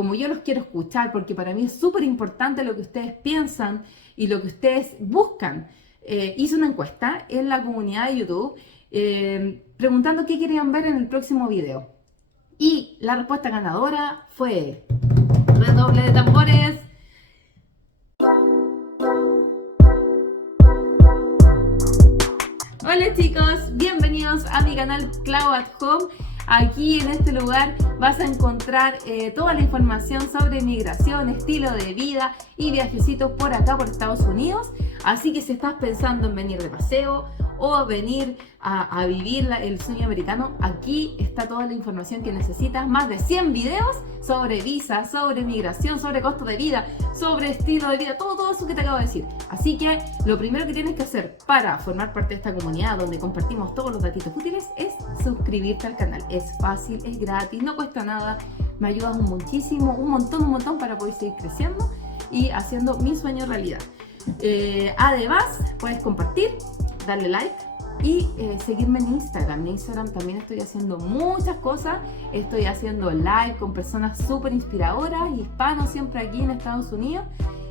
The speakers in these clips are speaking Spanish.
como yo los quiero escuchar, porque para mí es súper importante lo que ustedes piensan y lo que ustedes buscan. Hice una encuesta en la comunidad de YouTube preguntando qué querían ver en el próximo video. Y la respuesta ganadora fue... Redoble de tambores. Hola chicos, bienvenidos a mi canal Clau at Home. Aquí en este lugar vas a encontrar toda la información sobre migración, estilo de vida y viajecitos por acá, por Estados Unidos. Así que si estás pensando en venir de paseo o venir a vivir el sueño americano, aquí está toda la información que necesitas. Más de 100 videos sobre visa, sobre migración, sobre costo de vida, sobre estilo de vida, todo eso que te acabo de decir. Así que lo primero que tienes que hacer para formar parte de esta comunidad donde compartimos todos los datitos útiles es suscribirte al canal. Es fácil, es gratis, no cuesta nada, me ayudas muchísimo, un montón para poder seguir creciendo y haciendo mi sueño realidad. Además, puedes compartir, darle like y seguirme en Instagram. En Instagram también estoy haciendo muchas cosas. Estoy haciendo live con personas súper inspiradoras, hispanos siempre aquí en Estados Unidos.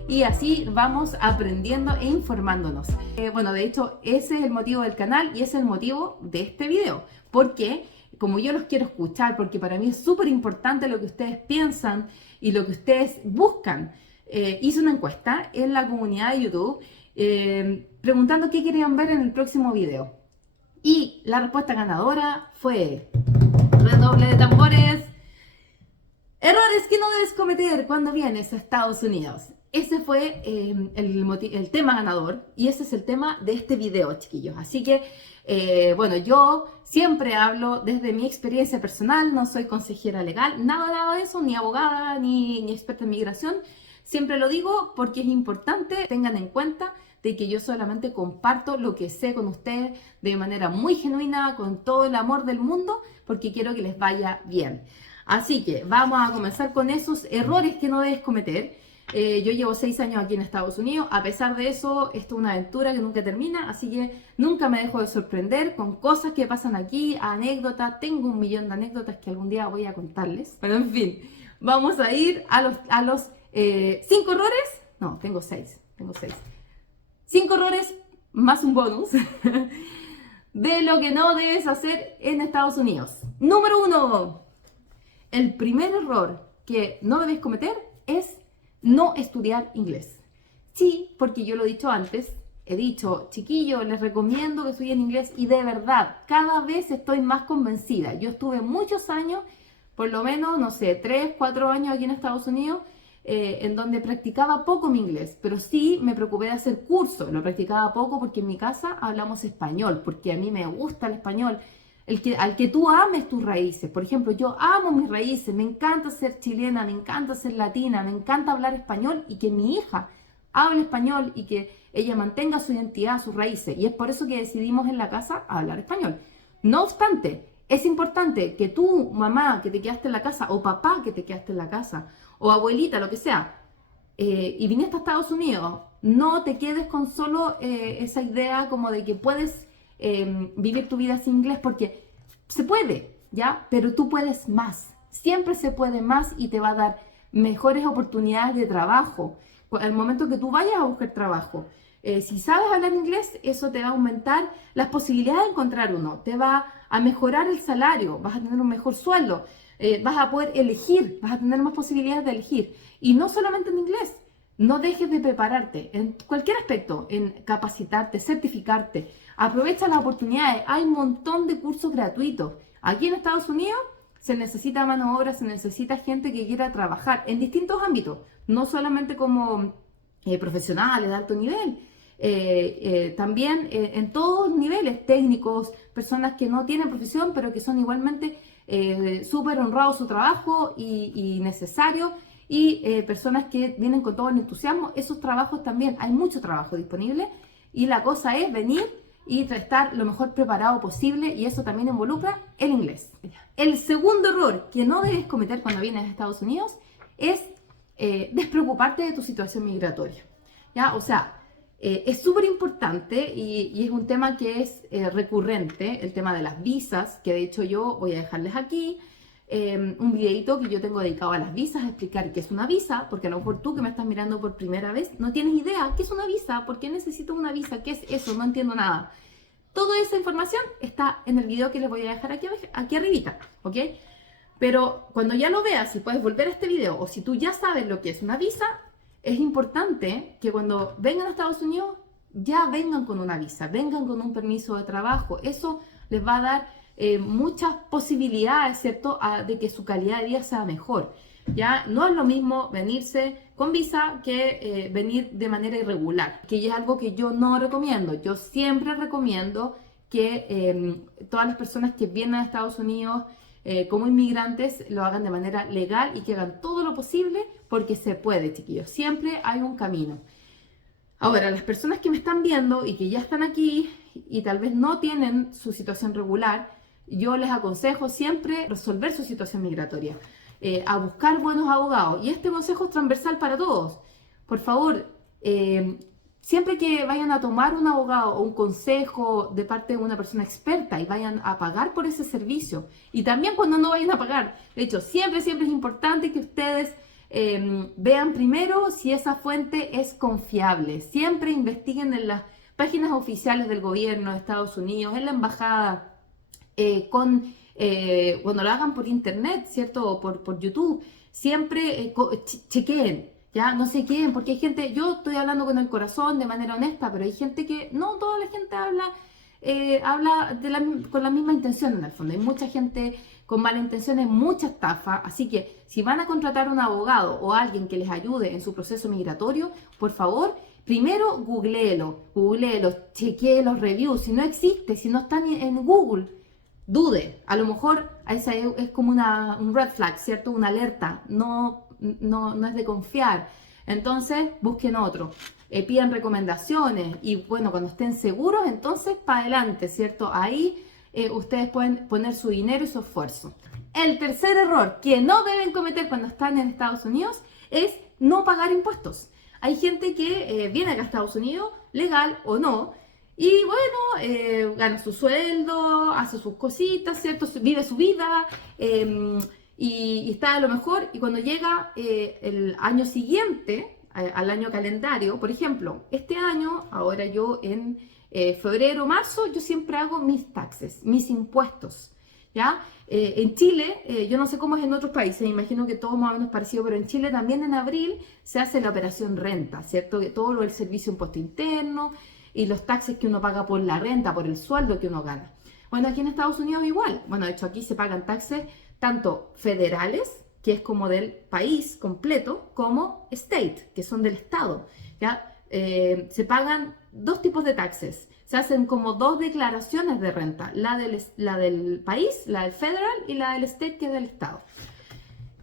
Y así vamos aprendiendo e informándonos. Bueno, de hecho, ese es el motivo del canal y ese es el motivo de este video. Porque como yo los quiero escuchar, porque para mí es súper importante lo que ustedes piensan y lo que ustedes buscan. Hice una encuesta en la comunidad de YouTube preguntando qué querían ver en el próximo video. Y la respuesta ganadora fue... Redoble de tambores. Errores que no debes cometer cuando vienes a Estados Unidos. Ese fue el tema ganador y ese es el tema de este video, chiquillos. Así que, bueno, yo siempre hablo desde mi experiencia personal, no soy consejera legal, nada de eso, ni abogada, ni experta en migración. Siempre lo digo porque es importante, tengan en cuenta de que yo solamente comparto lo que sé con ustedes de manera muy genuina, con todo el amor del mundo, porque quiero que les vaya bien. Así que vamos a comenzar con esos errores que no debes cometer. Yo llevo 6 años aquí en Estados Unidos, a pesar de eso, esto es una aventura que nunca termina, así que nunca me dejo de sorprender con cosas que pasan aquí, anécdotas, tengo un millón de anécdotas que algún día voy a contarles, pero en fin, vamos a ir a los 5 errores, no, tengo 6, 5 errores más un bonus de lo que no debes hacer en Estados Unidos. Número 1, el primer error que no debes cometer es no estudiar inglés. Sí, porque yo lo he dicho antes, he dicho, chiquillos, les recomiendo que estudien inglés y de verdad, cada vez estoy más convencida. Yo estuve muchos años, por lo menos, no sé, 3, 4 años aquí en Estados Unidos, en donde practicaba poco mi inglés, pero sí me preocupé de hacer cursos. Lo practicaba poco porque en mi casa hablamos español, porque a mí me gusta el español. Al que tú ames tus raíces. Por ejemplo, yo amo mis raíces, me encanta ser chilena, me encanta ser latina, me encanta hablar español y que mi hija hable español y que ella mantenga su identidad, sus raíces. Y es por eso que decidimos en la casa hablar español. No obstante, es importante que tú, mamá, que te quedaste en la casa, o papá, que te quedaste en la casa, o abuelita, lo que sea, y viniste a Estados Unidos, no te quedes con solo esa idea como de que puedes vivir tu vida sin inglés, porque se puede, ¿ya? Pero tú puedes más. Siempre se puede más y te va a dar mejores oportunidades de trabajo. Al momento que tú vayas a buscar trabajo, si sabes hablar inglés, eso te va a aumentar las posibilidades de encontrar uno, te va a mejorar el salario, vas a tener un mejor sueldo, vas a poder elegir, vas a tener más posibilidades de elegir. Y no solamente en inglés. No dejes de prepararte en cualquier aspecto, en capacitarte, certificarte. Aprovecha las oportunidades. Hay un montón de cursos gratuitos. Aquí en Estados Unidos se necesita mano de obra, se necesita gente que quiera trabajar en distintos ámbitos, no solamente como profesionales de alto nivel, también en todos niveles, técnicos, personas que no tienen profesión, pero que son igualmente súper honrados su trabajo y necesario. Y personas que vienen con todo el entusiasmo, esos trabajos también, hay mucho trabajo disponible y la cosa es venir y estar lo mejor preparado posible y eso también involucra el inglés. El segundo error que no debes cometer cuando vienes a Estados Unidos es despreocuparte de tu situación migratoria, ¿ya? O sea, es súper importante y es un tema que es recurrente, el tema de las visas, que de hecho yo voy a dejarles aquí. un videito que yo tengo dedicado a las visas, a explicar qué es una visa, porque a lo mejor tú que me estás mirando por primera vez no tienes idea qué es una visa, por qué necesito una visa, qué es eso, no entiendo nada. Toda esa información está en el video que les voy a dejar aquí arribita, ¿ok? Pero cuando ya lo veas, si puedes volver a este video o si tú ya sabes lo que es una visa, es importante que cuando vengan a Estados Unidos ya vengan con una visa, vengan con un permiso de trabajo. Eso les va a dar muchas posibilidades, ¿cierto?, de que su calidad de vida sea mejor. Ya no es lo mismo venirse con visa que venir de manera irregular, que es algo que yo no recomiendo. Yo siempre recomiendo que todas las personas que vienen a Estados Unidos como inmigrantes lo hagan de manera legal y que hagan todo lo posible porque se puede, chiquillos. Siempre hay un camino. Ahora, las personas que me están viendo y que ya están aquí y tal vez no tienen su situación regular, yo les aconsejo siempre resolver su situación migratoria, a buscar buenos abogados. Y este consejo es transversal para todos. Por favor, siempre que vayan a tomar un abogado o un consejo de parte de una persona experta y vayan a pagar por ese servicio, y también cuando no vayan a pagar, de hecho, siempre es importante que ustedes vean primero si esa fuente es confiable. Siempre investiguen en las páginas oficiales del gobierno de Estados Unidos, en la embajada, cuando lo hagan por internet, ¿cierto? O por YouTube, siempre chequeen, ¿ya? No se queden, porque hay gente, yo estoy hablando con el corazón de manera honesta, pero hay gente que, no toda la gente habla con la misma intención en el fondo. Hay mucha gente con malas intenciones, mucha estafa, así que si van a contratar un abogado o alguien que les ayude en su proceso migratorio, por favor, primero googleelo, chequee los reviews, si no existe, si no están en Google, dude, a lo mejor esa es como un red flag, ¿cierto? Una alerta, no es de confiar. Entonces, busquen otro, pidan recomendaciones y bueno, cuando estén seguros, entonces para adelante, ¿cierto? Ahí ustedes pueden poner su dinero y su esfuerzo. El tercer error que no deben cometer cuando están en Estados Unidos es no pagar impuestos. Hay gente que viene acá a Estados Unidos, legal o no, y bueno, gana su sueldo, hace sus cositas, ¿cierto? Vive su vida y está a lo mejor. Y cuando llega el año siguiente, al año calendario, por ejemplo, este año, ahora yo en febrero, marzo, yo siempre hago mis taxes, mis impuestos, ¿ya? En Chile, yo no sé cómo es en otros países, imagino que todo más o menos parecido, pero en Chile también en abril se hace la operación renta, ¿cierto? Que todo lo del servicio de impuesto interno y los taxes que uno paga por la renta, por el sueldo que uno gana. Bueno, aquí en Estados Unidos igual. Bueno, de hecho aquí se pagan taxes tanto federales, que es como del país completo, como state, que son del estado, ¿ya? Se pagan dos tipos de taxes. Se hacen como dos declaraciones de renta, la del país, la del federal, y la del state, que es del estado.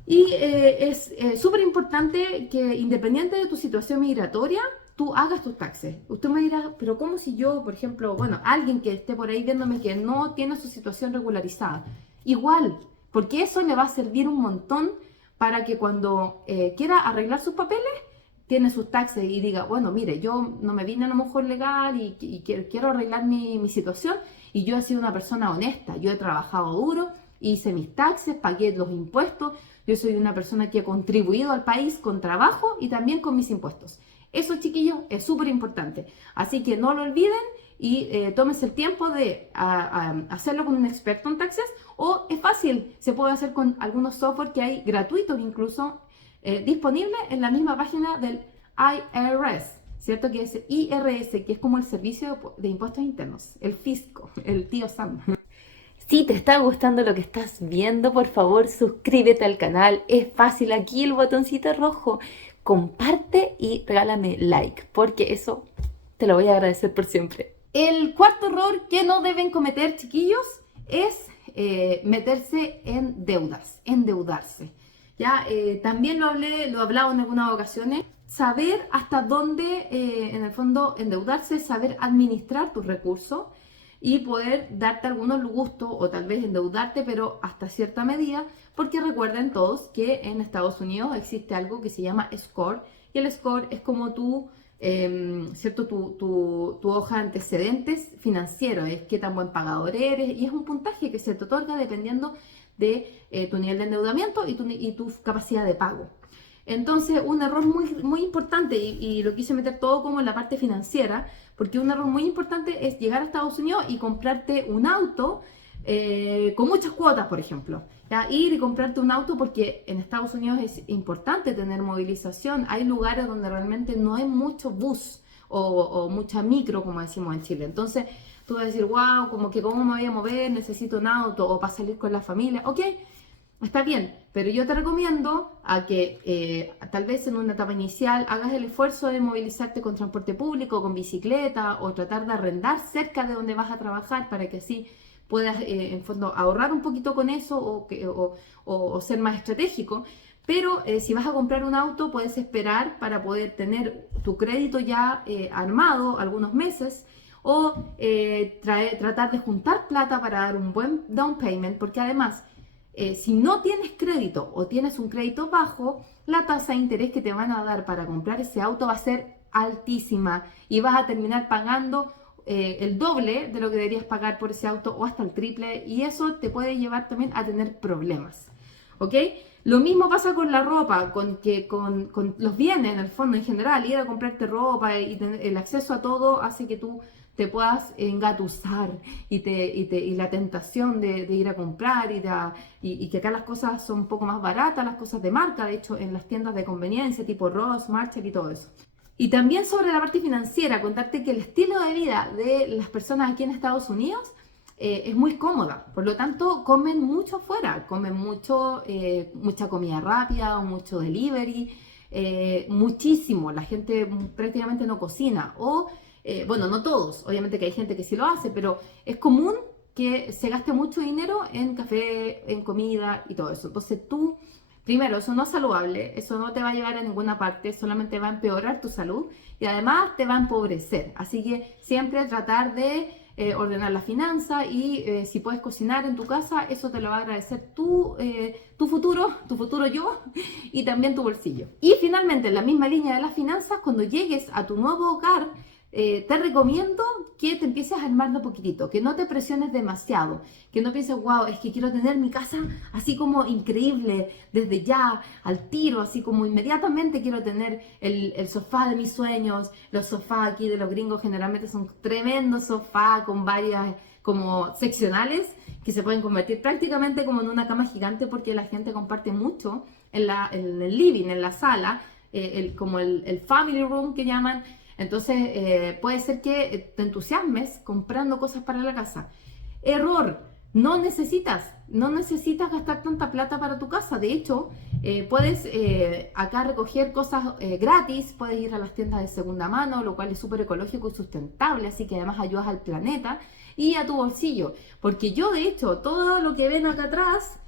Y es súper importante que independiente de tu situación migratoria, tú hagas tus taxes. Usted me dirá, pero ¿cómo si yo, por ejemplo, bueno, alguien que esté por ahí viéndome que no tiene su situación regularizada? Igual, porque eso le va a servir un montón para que cuando quiera arreglar sus papeles, tiene sus taxes y diga, bueno, mire, yo no me vine a lo mejor legal y quiero arreglar mi situación, y yo he sido una persona honesta, yo he trabajado duro, hice mis taxes, pagué los impuestos, yo soy una persona que ha contribuido al país con trabajo y también con mis impuestos. Eso, chiquillos, es súper importante. Así que no lo olviden y tómense el tiempo de hacerlo con un experto en taxes, o es fácil, se puede hacer con algunos software que hay gratuitos incluso disponibles en la misma página del IRS, ¿cierto? Que es IRS, que es como el Servicio de Impuestos Internos, el fisco, el tío Sam. Si te está gustando lo que estás viendo, por favor suscríbete al canal, es fácil, aquí el botoncito rojo, comparte y regálame like, porque eso te lo voy a agradecer por siempre. El cuarto error que no deben cometer, chiquillos, es meterse en deudas, endeudarse. Ya, también lo he hablado en algunas ocasiones, saber hasta dónde, en el fondo, endeudarse, saber administrar tus recursos y poder darte algunos gustos o tal vez endeudarte, pero hasta cierta medida, porque recuerden todos que en Estados Unidos existe algo que se llama score, y el score es como ¿cierto? Tu hoja de antecedentes financieros, es qué tan buen pagador eres, y es un puntaje que se te otorga dependiendo de tu nivel de endeudamiento y tu capacidad de pago. Entonces, un error muy importante, y lo quise meter todo como en la parte financiera, porque un error muy importante es llegar a Estados Unidos y comprarte un auto con muchas cuotas, por ejemplo. ¿Ya? Ir y comprarte un auto porque en Estados Unidos es importante tener movilización. Hay lugares donde realmente no hay mucho bus o mucha micro, como decimos en Chile. Entonces, tú vas a decir, wow, como que cómo me voy a mover, necesito un auto o para salir con la familia. Ok, está bien, pero yo te recomiendo a que tal vez en una etapa inicial hagas el esfuerzo de movilizarte con transporte público, con bicicleta o tratar de arrendar cerca de donde vas a trabajar para que así puedas en fondo ahorrar un poquito con eso o ser más estratégico. Pero si vas a comprar un auto puedes esperar para poder tener tu crédito ya armado algunos meses o tratar de juntar plata para dar un buen down payment, porque además si no tienes crédito o tienes un crédito bajo, la tasa de interés que te van a dar para comprar ese auto va a ser altísima y vas a terminar pagando el doble de lo que deberías pagar por ese auto o hasta el triple, y eso te puede llevar también a tener problemas. ¿Ok? Lo mismo pasa con la ropa, con los bienes en el fondo en general. Ir a comprarte ropa y tener el acceso a todo hace que tú te puedas engatusar y la tentación de ir a comprar y que acá las cosas son un poco más baratas, las cosas de marca, de hecho en las tiendas de conveniencia tipo Ross, Marshall y todo eso. Y también sobre la parte financiera, contarte que el estilo de vida de las personas aquí en Estados Unidos es muy cómoda, por lo tanto comen mucho afuera, comen mucha comida rápida, mucho delivery, muchísimo, la gente prácticamente no cocina, bueno, no todos, obviamente que hay gente que sí lo hace, pero es común que se gaste mucho dinero en café, en comida y todo eso. Entonces tú, primero, eso no es saludable, eso no te va a llevar a ninguna parte, solamente va a empeorar tu salud y además te va a empobrecer. Así que siempre tratar de ordenar la finanza y si puedes cocinar en tu casa, eso te lo va a agradecer tu futuro yo y también tu bolsillo. Y finalmente, en la misma línea de las finanzas, cuando llegues a tu nuevo hogar, te recomiendo que te empieces a armar de poquitito, que no te presiones demasiado, que no pienses, wow, es que quiero tener mi casa así como increíble, desde ya, al tiro, así como inmediatamente quiero tener el sofá de mis sueños. Los sofás aquí de los gringos generalmente son tremendos sofás con varias como seccionales que se pueden convertir prácticamente como en una cama gigante porque la gente comparte mucho en el living, en la sala, como el family room que llaman. Entonces puede ser que te entusiasmes comprando cosas para la casa. Error, no necesitas gastar tanta plata para tu casa. De hecho, puedes acá recoger cosas gratis, puedes ir a las tiendas de segunda mano, lo cual es súper ecológico y sustentable, así que además ayudas al planeta y a tu bolsillo. Porque yo, de hecho, todo lo que ven acá atrás,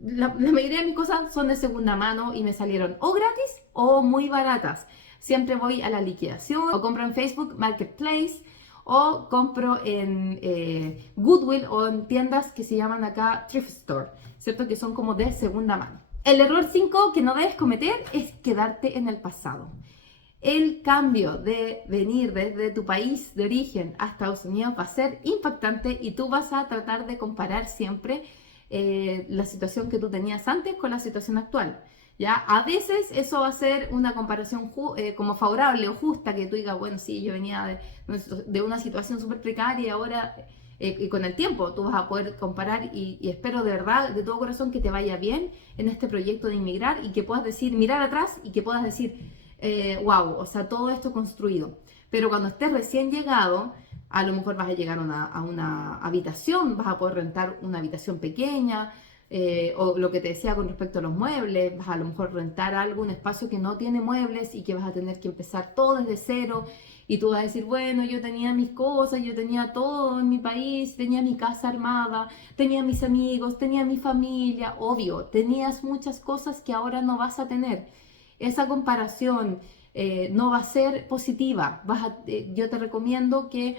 la mayoría de mis cosas son de segunda mano y me salieron o gratis o muy baratas. Siempre voy a la liquidación o compro en Facebook Marketplace o compro en Goodwill o en tiendas que se llaman acá Thrift Store, ¿cierto? Que son como de segunda mano. El error 5 que no debes cometer es quedarte en el pasado. El cambio de venir desde tu país de origen a Estados Unidos va a ser impactante y tú vas a tratar de comparar siempre la situación que tú tenías antes con la situación actual. ¿Ya? A veces eso va a ser una comparación como favorable o justa, que tú digas, bueno, sí, yo venía de una situación súper precaria y ahora, y con el tiempo, tú vas a poder comparar y espero de verdad, de todo corazón, que te vaya bien en este proyecto de inmigrar y que puedas decir, mirar atrás y que puedas decir, wow, o sea, todo esto construido. Pero cuando estés recién llegado, a lo mejor vas a llegar a una habitación, vas a poder rentar una habitación pequeña, o lo que te decía con respecto a los muebles, vas a lo mejor rentar un espacio que no tiene muebles y que vas a tener que empezar todo desde cero y tú vas a decir, bueno, yo tenía mis cosas, yo tenía todo en mi país, tenía mi casa armada, tenía mis amigos, tenía mi familia, obvio, tenías muchas cosas que ahora no vas a tener. Esa comparación no va a ser positiva. Yo te recomiendo que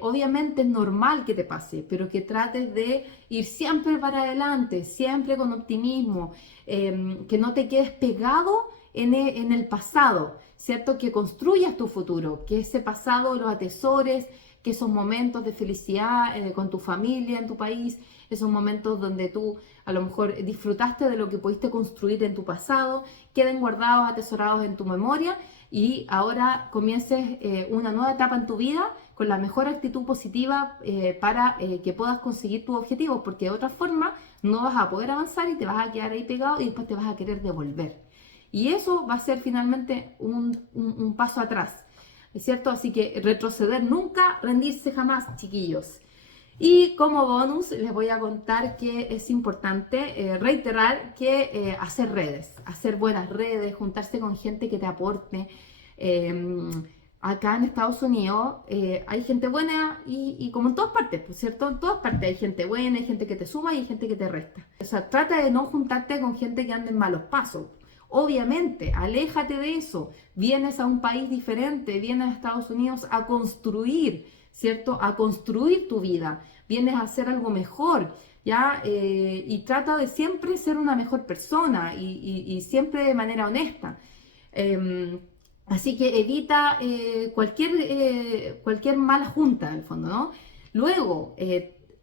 obviamente es normal que te pase, pero que trates de ir siempre para adelante, siempre con optimismo, que no te quedes pegado en el pasado, ¿cierto? Que construyas tu futuro, que ese pasado lo atesores, que esos momentos de felicidad con tu familia, en tu país, esos momentos donde tú a lo mejor disfrutaste de lo que pudiste construir en tu pasado, queden guardados, atesorados en tu memoria y ahora comiences una nueva etapa en tu vida con la mejor actitud positiva para que puedas conseguir tus objetivos, porque de otra forma no vas a poder avanzar y te vas a quedar ahí pegado y después te vas a querer devolver. Y eso va a ser finalmente un paso atrás, ¿es cierto? Así que retroceder nunca, rendirse jamás, chiquillos. Y como bonus les voy a contar que es importante reiterar que hacer redes, hacer buenas redes, juntarse con gente que te aporte. Acá en Estados Unidos hay gente buena y como en todas partes, ¿por cierto? En todas partes hay gente buena, hay gente que te suma y hay gente que te resta. O sea, trata de no juntarte con gente que ande en malos pasos. Obviamente, aléjate de eso. Vienes a un país diferente, vienes a Estados Unidos a construir, ¿cierto? A construir tu vida. Vienes a hacer algo mejor, ¿ya? Y trata de siempre ser una mejor persona y siempre de manera honesta. Así que evita cualquier mala junta, en el fondo, ¿no? Luego,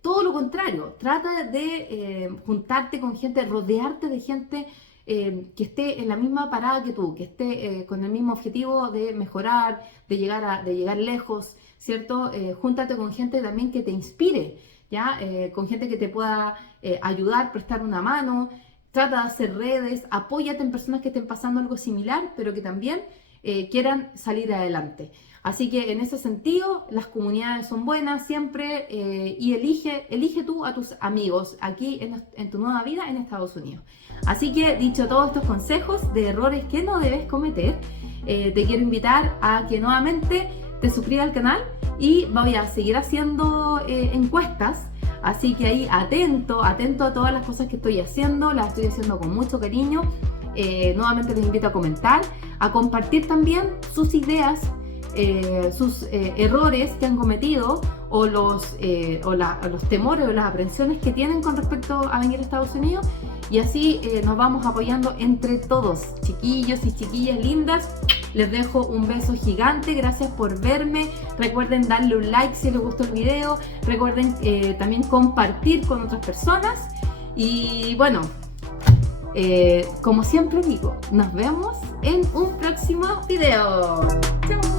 todo lo contrario, trata de juntarte con gente, rodearte de gente que esté en la misma parada que tú, que esté con el mismo objetivo de mejorar, de llegar lejos, ¿cierto? Júntate con gente también que te inspire, ¿ya? Con gente que te pueda ayudar, prestar una mano, trata de hacer redes, apóyate en personas que estén pasando algo similar, pero que también quieran salir adelante. Así que en ese sentido, las comunidades son buenas siempre y elige tú a tus amigos aquí en tu nueva vida en Estados Unidos. Así que dicho todos estos consejos de errores que no debes cometer, te quiero invitar a que nuevamente te suscribas al canal y voy a seguir haciendo encuestas. Así que ahí atento a todas las cosas que estoy haciendo, las estoy haciendo con mucho cariño. Nuevamente les invito a comentar, a compartir también sus ideas, sus errores que han cometido o los temores o las aprensiones que tienen con respecto a venir a Estados Unidos y así nos vamos apoyando entre todos, chiquillos y chiquillas lindas. Les dejo un beso gigante, gracias por verme. Recuerden darle un like si les gustó el video, recuerden también compartir con otras personas y bueno, como siempre digo, nos vemos en un próximo video. ¡Chao!